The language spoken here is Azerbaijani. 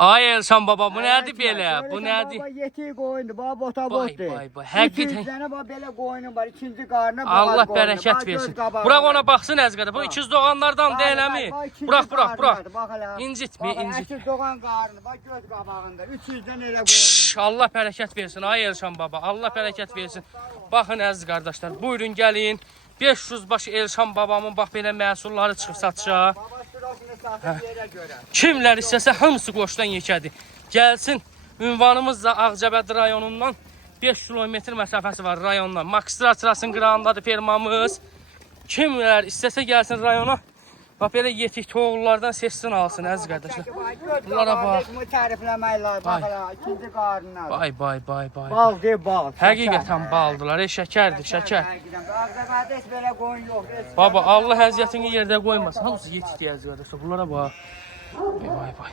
Ay Elşan baba, bu nədir belə? Bu nədir? Baba yeti qoyundu, baba bota Vay botdu. vay vay. Həqiqətən. Sənə baba belə qoyunum var, ikinci qarnına Allah bərəkət versin. Bırak ona baxsın əzqədə. Bu ikiz doğanlardan deyələmi? Bırak. İncitmə. Əkiz doğan qarnı, bax göz qabağında. 300-dən elə qoyunum. Allah bərəkət versin ay Elşan baba. Allah bərəkət versin. Baxın əziz qardaşlar, buyurun gəlin. 500 baş Elşan babamın bax belə məhsulları çıxıb satışa. Kimlər istəsə hamısı qoşdan yekədir. Gəlsin, ünvanımız da Ağcabədi rayonundan 5 kilometr məsafəsi var rayondan. Makstra sırasının qırağındadır fermamız. Kimlər istəsə gəlsin rayona. Bax belə yetik toğullardan sesini alsın əziz qardaşlar. Bunlara bax. Tərifləməklər, bax elə ikinci qarnına. Vay. Bal deyib bal. Həqiqətən baldılar, şəkərdir, şəkər. Ağcabədi heç belə qoyun yox. Baba Allah əziyyətini yerdə qoymasın. Hamısı yetik deyəcək qardaşlar. Bunlara bax. Vay.